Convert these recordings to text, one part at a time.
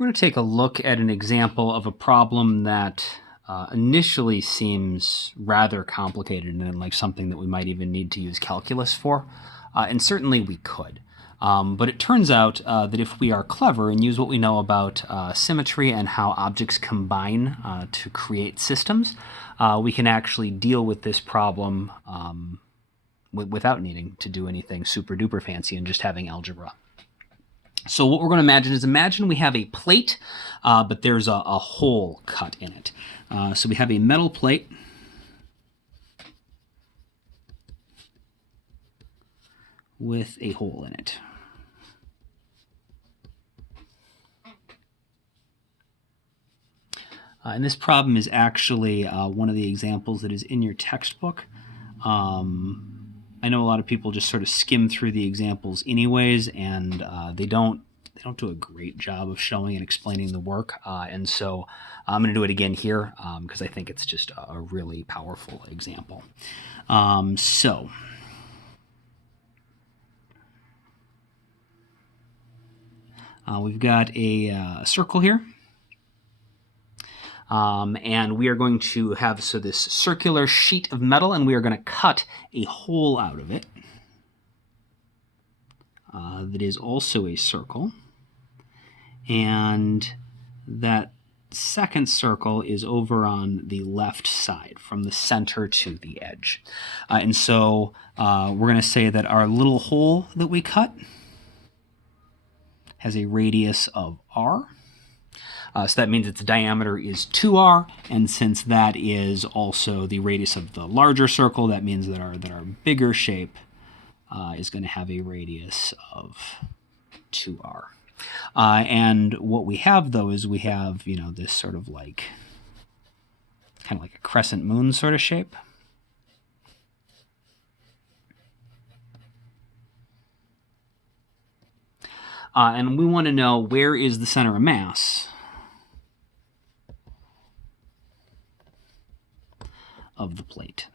We're going to take a look at an example of a problem that initially seems rather complicated and like something that we might even need to use calculus for, and certainly we could. But it turns out that if we are clever and use what we know about symmetry and how objects combine to create systems, we can actually deal with this problem without needing to do anything super duper fancy and just having algebra. So what we're going to imagine we have a plate, but there's a hole cut in it. So we have a metal plate with a hole in it. And this problem is actually one of the examples that is in your textbook. I know a lot of people just sort of skim through the examples anyways, and they don't do a great job of showing and explaining the work. And so I'm going to do it again here because I think it's just a really powerful example. We've got a circle here. And we are going to have this circular sheet of metal, and we are going to cut a hole out of it that is also a circle. And that second circle is over on the left side, from the center to the edge. And so we're going to say that our little hole that we cut has a radius of r. So that means its diameter is 2r, and since that is also the radius of the larger circle, that means that our bigger shape is going to have a radius of 2r. And what we have, though, is we have, this sort of like, kind of like a crescent moon sort of shape. And we want to know where is the center of mass of the plate.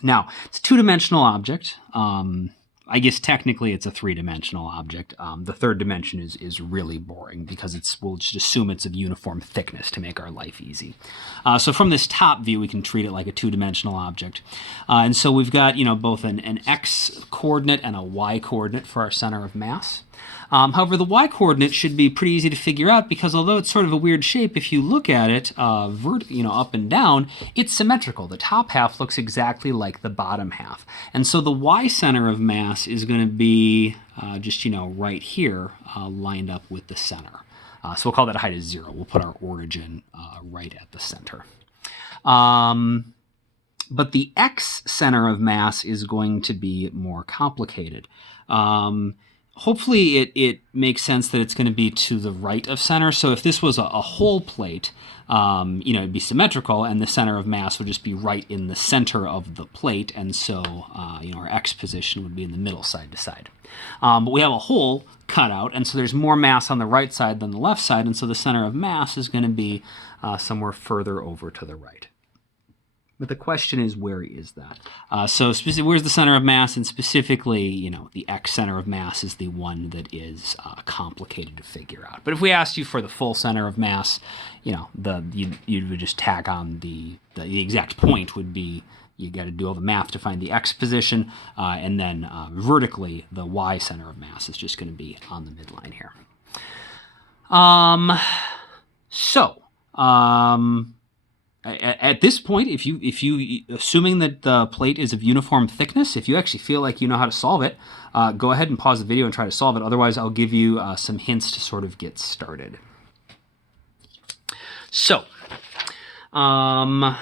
Now, it's a two-dimensional object. I guess technically it's a three-dimensional object. The third dimension is really boring because we'll just assume it's of uniform thickness to make our life easy. So from this top view, we can treat it like a two-dimensional object. And so we've got both an x-coordinate and a y-coordinate for our center of mass. However, the y-coordinate should be pretty easy to figure out because although it's sort of a weird shape, if you look at it up and down, it's symmetrical. The top half looks exactly like the bottom half. And so the y center of mass is going to be just right here lined up with the center. So we'll call that height as 0. We'll put our origin right at the center. But the x center of mass is going to be more complicated. Hopefully it makes sense that it's going to be to the right of center. So if this was a whole plate, it'd be symmetrical, and the center of mass would just be right in the center of the plate, and so our x position would be in the middle side to side. But we have a hole cut out, and so there's more mass on the right side than the left side, and so the center of mass is going to be somewhere further over to the right. But the question is, where is that? So where's the center of mass? And specifically, the x center of mass is the one that is complicated to figure out. But if we asked you for the full center of mass, you would just tack on the exact point would be, you got to do all the math to find the x position, and then vertically, the y center of mass is just going to be on the midline here. At this point, if you assuming that the plate is of uniform thickness, if you actually feel like you know how to solve it, go ahead and pause the video and try to solve it. Otherwise, I'll give you some hints to sort of get started. So, the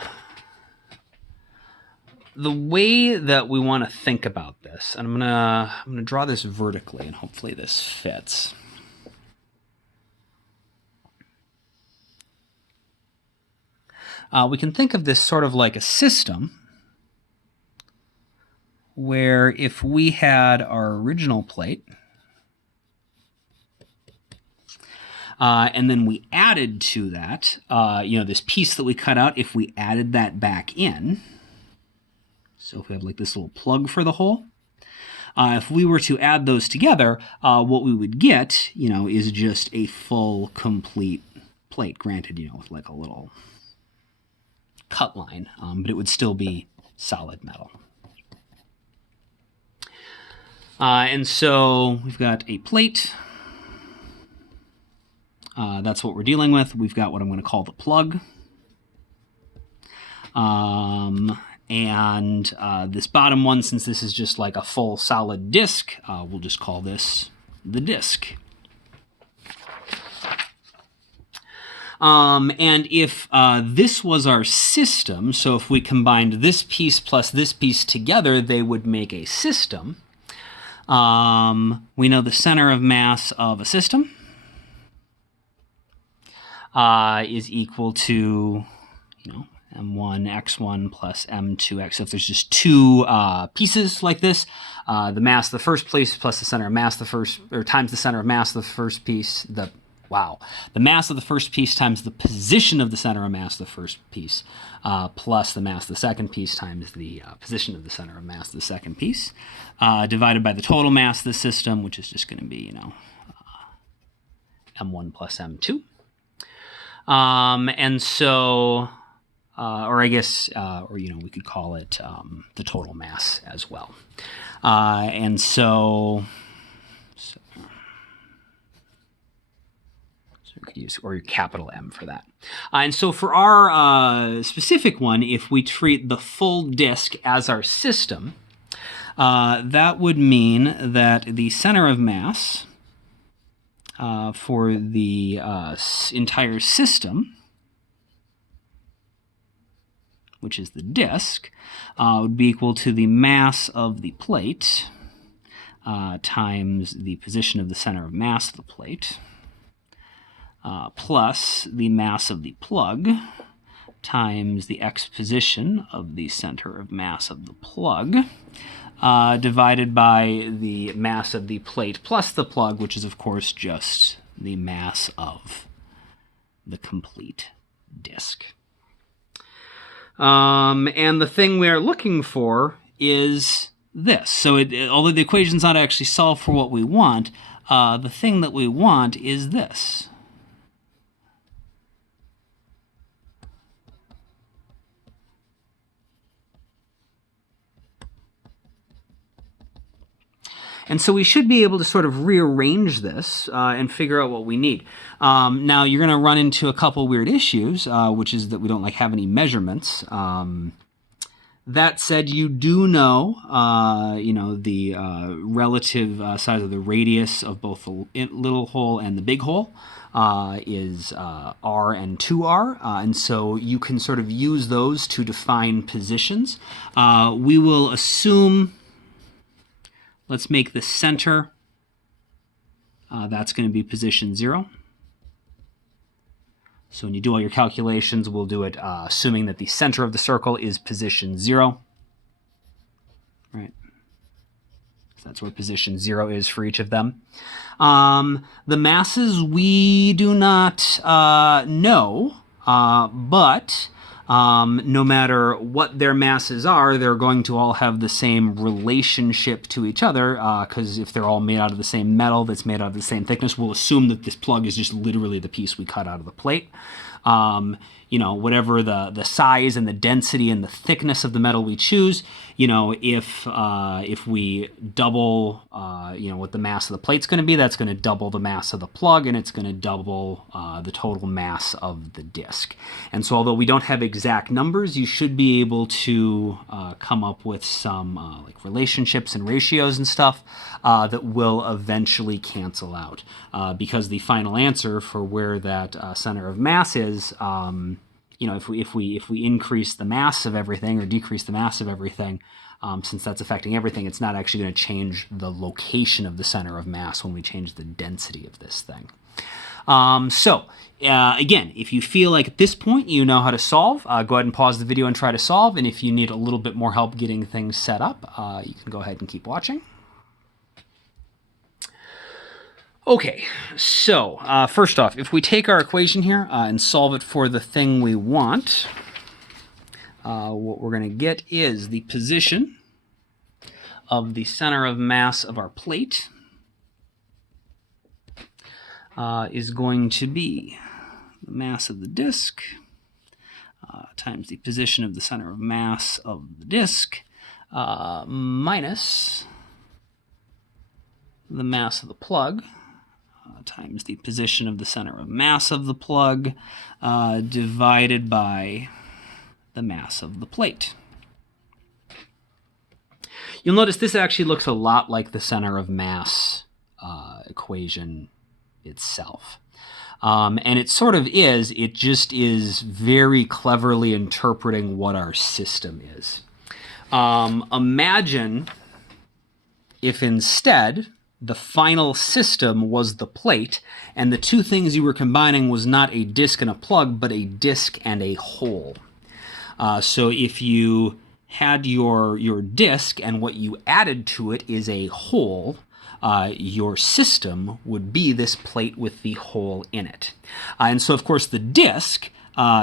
way that we want to think about this, and I'm gonna draw this vertically, and hopefully this fits. We can think of this sort of like a system where if we had our original plate and then we added to that, this piece that we cut out, if we added that back in, so if we have like this little plug for the hole, If we were to add those together, what we would get, is just a full, complete plate. Granted, with like a little cut line, but it would still be solid metal. And so we've got a plate. That's what we're dealing with. We've got what I'm going to call the plug. And this bottom one, since this is just like a full solid disc, we'll just call this the disc. And if this was our system, so if we combined this piece plus this piece together, they would make a system. We know the center of mass of a system is equal to, m1 x1 plus m2x. So if there's just two pieces like this, the mass of the first piece plus the center of mass times the center of mass of the first piece, the mass of the first piece times the position of the center of mass of the first piece, plus the mass of the second piece times the position of the center of mass of the second piece, divided by the total mass of the system, which is just going to be, m1 plus m2. And so, we could call it the total mass as well. And so we could use, or your capital M for that. And so for our specific one, if we treat the full disk as our system, that would mean that the center of mass for the entire system, which is the disk, would be equal to the mass of the plate times the position of the center of mass of the plate, plus the mass of the plug times the x position of the center of mass of the plug, divided by the mass of the plate plus the plug, which is, of course, just the mass of the complete disk. And the thing we are looking for is this. So although the equation's not actually solved for what we want, the thing that we want is this. And so we should be able to sort of rearrange this and figure out what we need. Now, you're going to run into a couple weird issues, which is that we don't have any measurements. That said, you do know, the relative size of the radius of both the little hole and the big hole is r and 2r, and so you can sort of use those to define positions. We will assume, let's make the center, that's going to be position 0. So when you do all your calculations, we'll do it assuming that the center of the circle is position 0. Right? So that's where position 0 is for each of them. The masses we do not know, but no matter what their masses are, they're going to all have the same relationship to each other, because if they're all made out of the same metal that's made out of the same thickness, we'll assume that this plug is just literally the piece we cut out of the plate. Whatever the size and the density and the thickness of the metal we choose, if we double, what the mass of the plate's going to be, that's going to double the mass of the plug, and it's going to double the total mass of the disc. And so although we don't have exact numbers, you should be able to come up with some relationships and ratios and stuff that will eventually cancel out, because the final answer for where that center of mass is, if we increase the mass of everything or decrease the mass of everything, since that's affecting everything, it's not actually going to change the location of the center of mass when we change the density of this thing. Again, if you feel like at this point you know how to solve, go ahead and pause the video and try to solve. And if you need a little bit more help getting things set up, you can go ahead and keep watching. Okay, so first off, if we take our equation here and solve it for the thing we want, what we're going to get is the position of the center of mass of our plate is going to be the mass of the disk times the position of the center of mass of the disk minus the mass of the plug times the position of the center of mass of the plug divided by the mass of the plate. You'll notice this actually looks a lot like the center of mass equation itself. And it sort of is, it just is very cleverly interpreting what our system is. Imagine if instead the final system was the plate, and the two things you were combining was not a disk and a plug, but a disk and a hole. So if you had your disk and what you added to it is a hole, your system would be this plate with the hole in it. And so, of course, the disk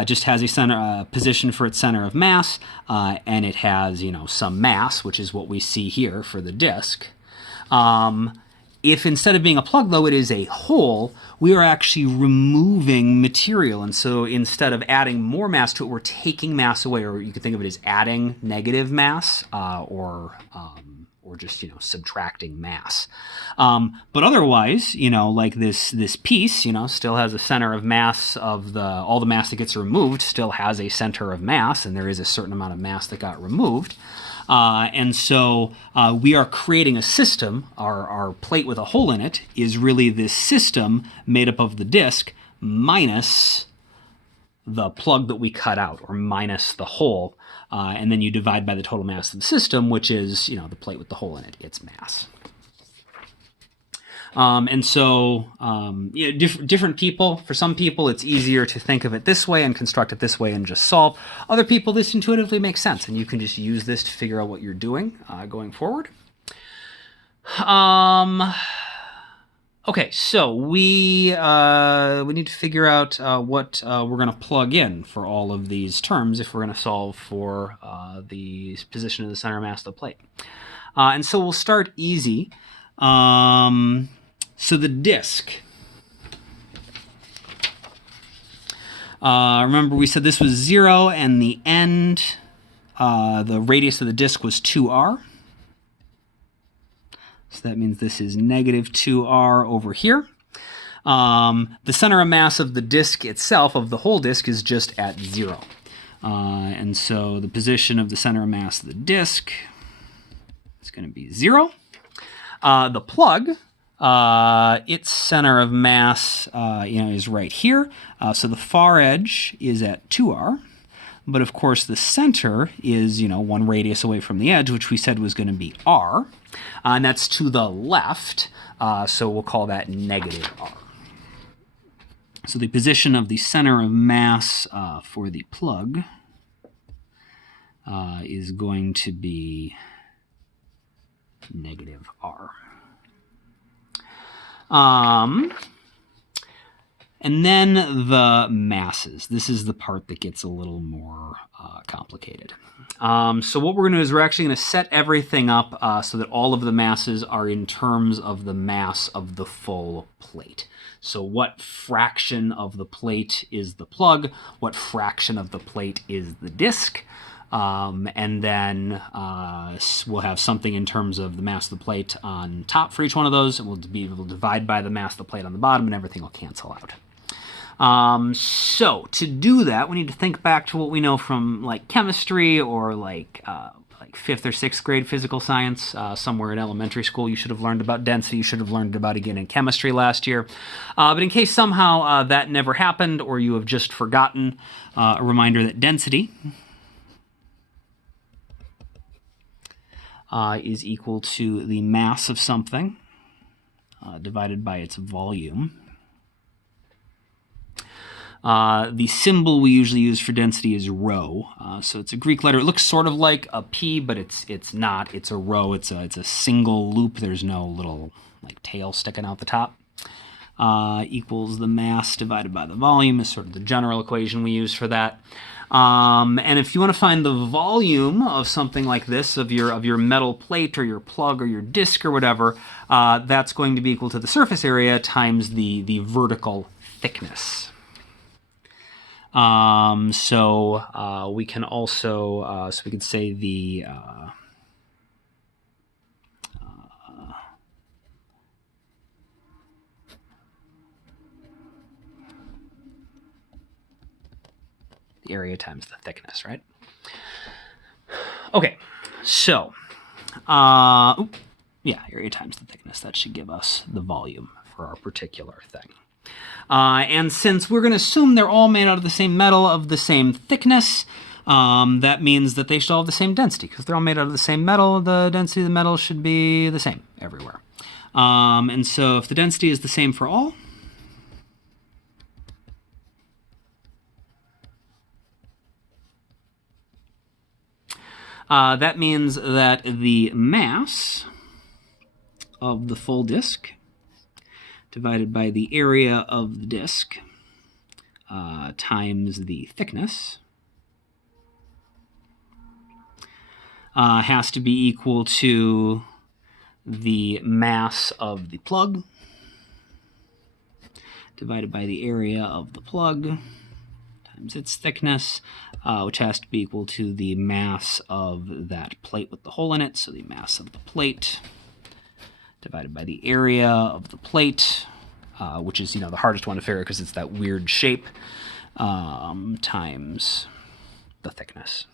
just has a center position for its center of mass, and it has, some mass, which is what we see here for the disk. If instead of being a plug, though, it is a hole, we are actually removing material. And so instead of adding more mass to it, we're taking mass away, or you could think of it as adding negative mass, or just, subtracting mass. But otherwise, like this piece, still has a center of mass of all the mass that gets removed still has a center of mass, and there is a certain amount of mass that got removed. And so we are creating a system. Our plate with a hole in it is really this system made up of the disk minus the plug that we cut out, or minus the hole. And then you divide by the total mass of the system, which is, the plate with the hole in it, its mass. And so, different people, for some people, it's easier to think of it this way and construct it this way and just solve. Other people, this intuitively makes sense, and you can just use this to figure out what you're doing going forward. Okay, so we need to figure out what we're going to plug in for all of these terms if we're going to solve for the position of the center mass of the plate. And so we'll start easy. So the disk. Remember we said this was 0 and the end, the radius of the disk was 2r. So that means this is negative 2r over here. The center of mass of the disk itself, of the whole disk, is just at 0. And so the position of the center of mass of the disk is going to be 0. The plug, its center of mass, is right here. So the far edge is at 2r. But of course the center is, one radius away from the edge, which we said was going to be r. And that's to the left, so we'll call that negative r. So the position of the center of mass for the plug is going to be negative r. And then the masses. This is the part that gets a little more complicated. So what we're going to do is we're actually going to set everything up so that all of the masses are in terms of the mass of the full plate. So what fraction of the plate is the plug? What fraction of the plate is the disk? And then we'll have something in terms of the mass of the plate on top for each one of those, and we'll be able to divide by the mass of the plate on the bottom, and everything will cancel out. So to do that, we need to think back to what we know from like chemistry or like 5th or 6th grade physical science. Somewhere in elementary school you should have learned about density. You should have learned about it again in chemistry last year. But in case somehow that never happened or you have just forgotten, a reminder that density is equal to the mass of something divided by its volume. The symbol we usually use for density is rho. So it's a Greek letter. It looks sort of like a P, but it's not. It's a rho. It's a single loop. There's no little like tail sticking out the top. equals the mass divided by the volume is sort of the general equation we use for that. And if you want to find the volume of something like this, of your metal plate or your plug or your disc or whatever, that's going to be equal to the surface area times the vertical thickness. So we can also, so we could say the area times the thickness, right? Okay, so, yeah, area times the thickness. That should give us the volume for our particular thing. And since we're going to assume they're all made out of the same metal of the same thickness, that means that they should all have the same density. Because they're all made out of the same metal, the density of the metal should be the same everywhere. And so if the density is the same for all, that means that the mass of the full disk divided by the area of the disk times the thickness has to be equal to the mass of the plug divided by the area of the plug times its thickness, which has to be equal to the mass of that plate with the hole in it, so the mass of the plate divided by the area of the plate, which is, the hardest one to figure because it's that weird shape, times the thickness.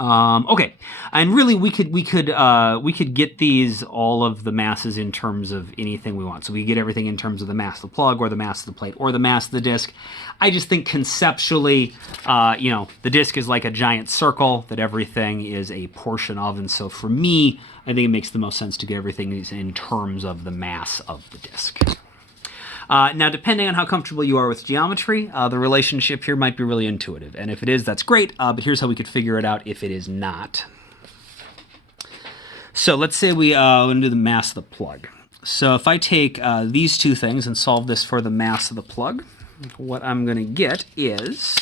Okay, and really we could get these, all of the masses, in terms of anything we want. So we get everything in terms of the mass of the plug or the mass of the plate or the mass of the disk. I just think conceptually, the disk is like a giant circle that everything is a portion of, and so for me, I think it makes the most sense to get everything in terms of the mass of the disk. Now, depending on how comfortable you are with geometry, the relationship here might be really intuitive. And if it is, that's great, but here's how we could figure it out if it is not. So let's say we want to do the mass of the plug. So if I take these two things and solve this for the mass of the plug, what I'm going to get is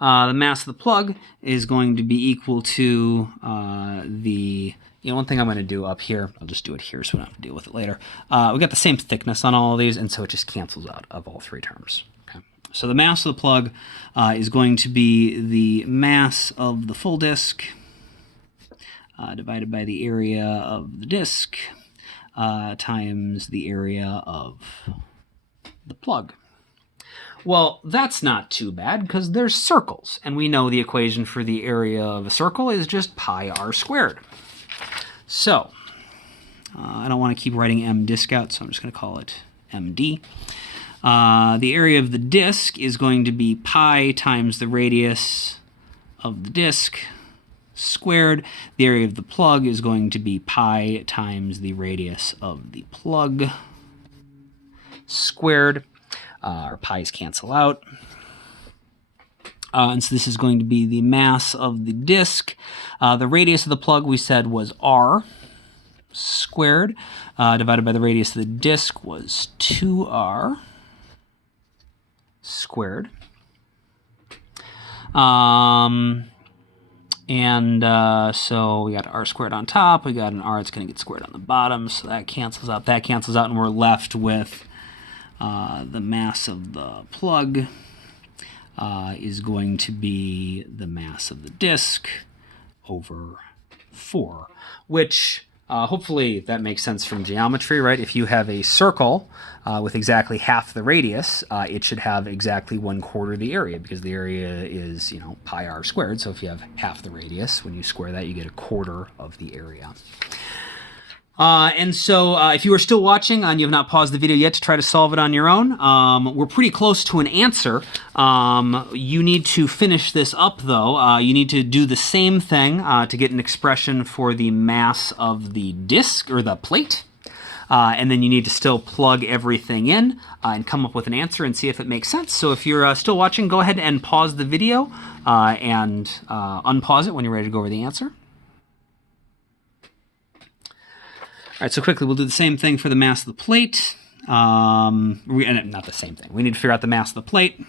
the mass of the plug is going to be equal to one thing I'm going to do up here, I'll just do it here so we don't have to deal with it later. We got the same thickness on all of these, and so it just cancels out of all three terms. Okay. So the mass of the plug is going to be the mass of the full disk divided by the area of the disk times the area of the plug. Well, that's not too bad, because there's circles, and we know the equation for the area of a circle is just pi r squared. So, I don't want to keep writing m disk out, so I'm just going to call it md. The area of the disk is going to be pi times the radius of the disk squared. The area of the plug is going to be pi times the radius of the plug squared. Our pi's cancel out. And so this is going to be the mass of the disk. The radius of the plug we said was r squared, divided by the radius of the disk was 2r squared. So we got r squared on top, we got an r that's going to get squared on the bottom, so that cancels out, and we're left with the mass of the plug is going to be the mass of the disk over 4, which hopefully that makes sense from geometry, right? If you have a circle with exactly half the radius, it should have exactly 1/4 the area, because the area is, pi r squared. So if you have half the radius, when you square that, you get 1/4 of the area. And so if you are still watching and you have not paused the video yet to try to solve it on your own, we're pretty close to an answer. You need to finish this up, though. You need to do the same thing to get an expression for the mass of the disk, or the plate. and then you need to still plug everything in and come up with an answer and see if it makes sense. So if you're still watching, go ahead and pause the video and unpause it when you're ready to go over the answer. All right, so quickly, we'll do the same thing for the mass of the plate. Not the same thing. We need to figure out the mass of the plate.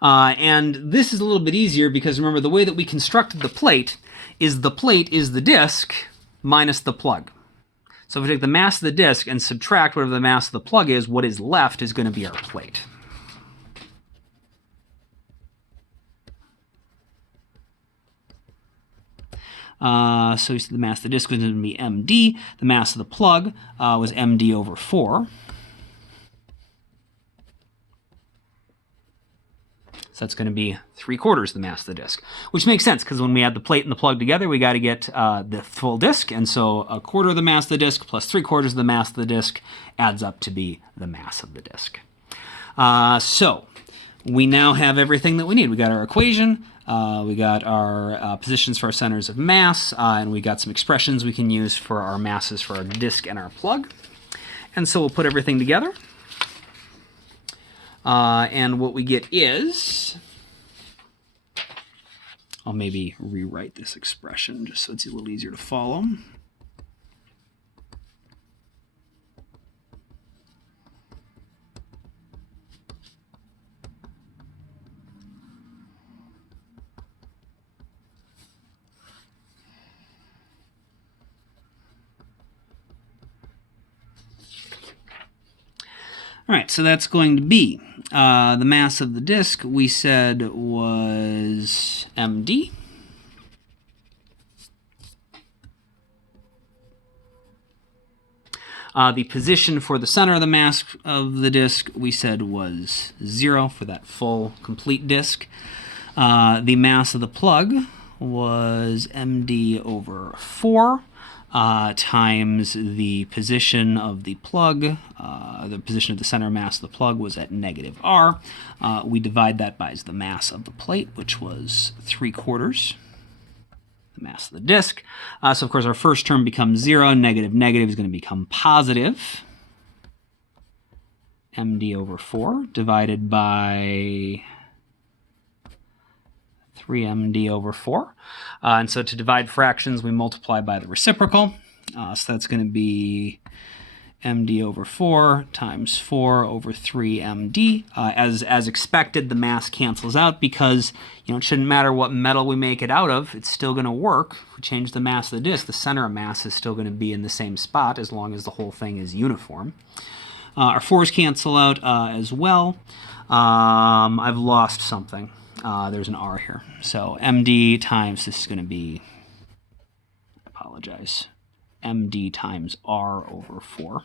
And this is a little bit easier because remember, the way that we constructed the plate is the disk minus the plug. So if we take the mass of the disk and subtract whatever the mass of the plug is, what is left is going to be our plate. So we said the mass of the disk was going to be md. The mass of the plug was md over 4. So that's going to be 3/4 the mass of the disk, which makes sense because when we add the plate and the plug together, we got to get the full disk. And so 1/4 of the mass of the disk plus 3/4 of the mass of the disk adds up to be the mass of the disk. So we now have everything that we need. We got our equation. We got our positions for our centers of mass, and we got some expressions we can use for our masses for our disk and our plug. And so we'll put everything together. And what we get is, I'll maybe rewrite this expression just so it's a little easier to follow. All right, so that's going to be the mass of the disk we said was md. The position for the center of the mass of the disk we said was 0 for that full complete disk. The mass of the plug was md over 4. Times the position of the plug, the position of the center mass of the plug was at -r. We divide that by the mass of the plate, which was 3/4 the mass of the disk. So of course our first term becomes 0, negative is going to become positive. md over 4 divided by 3md over 4. And so to divide fractions, we multiply by the reciprocal. So that's going to be md over 4 times 4 over 3md. As expected, the mass cancels out because it shouldn't matter what metal we make it out of. It's still going to work. If we change the mass of the disk, the center of mass is still going to be in the same spot as long as the whole thing is uniform. Our 4's cancel out as well. I've lost something. There's an r here. So md times, this is going to be, I apologize, md times r over 4.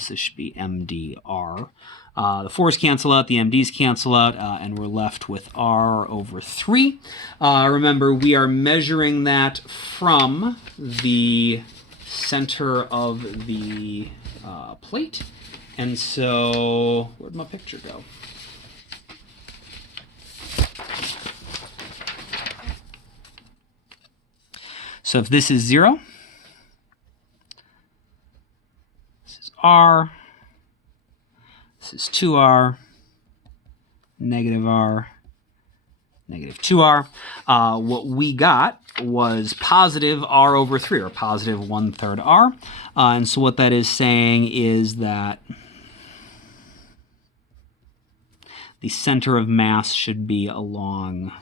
So this should be mdr. The 4's cancel out, the md's cancel out, and we're left with r over 3. Remember, we are measuring that from the center of the plate. And so, where'd my picture go? So if this is 0, this is r, this is 2r, -r, -2r. What we got was positive r over 3, or positive 1/3 r. And so what that is saying is that the center of mass should be along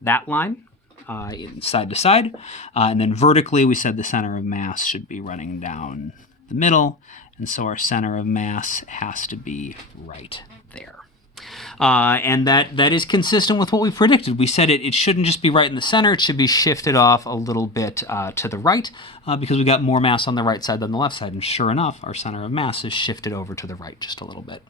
that line, side to side. And then vertically, we said the center of mass should be running down the middle. And so our center of mass has to be right there. And that is consistent with what we predicted. We said it shouldn't just be right in the center. It should be shifted off a little bit to the right because we got more mass on the right side than the left side. And sure enough, our center of mass is shifted over to the right just a little bit.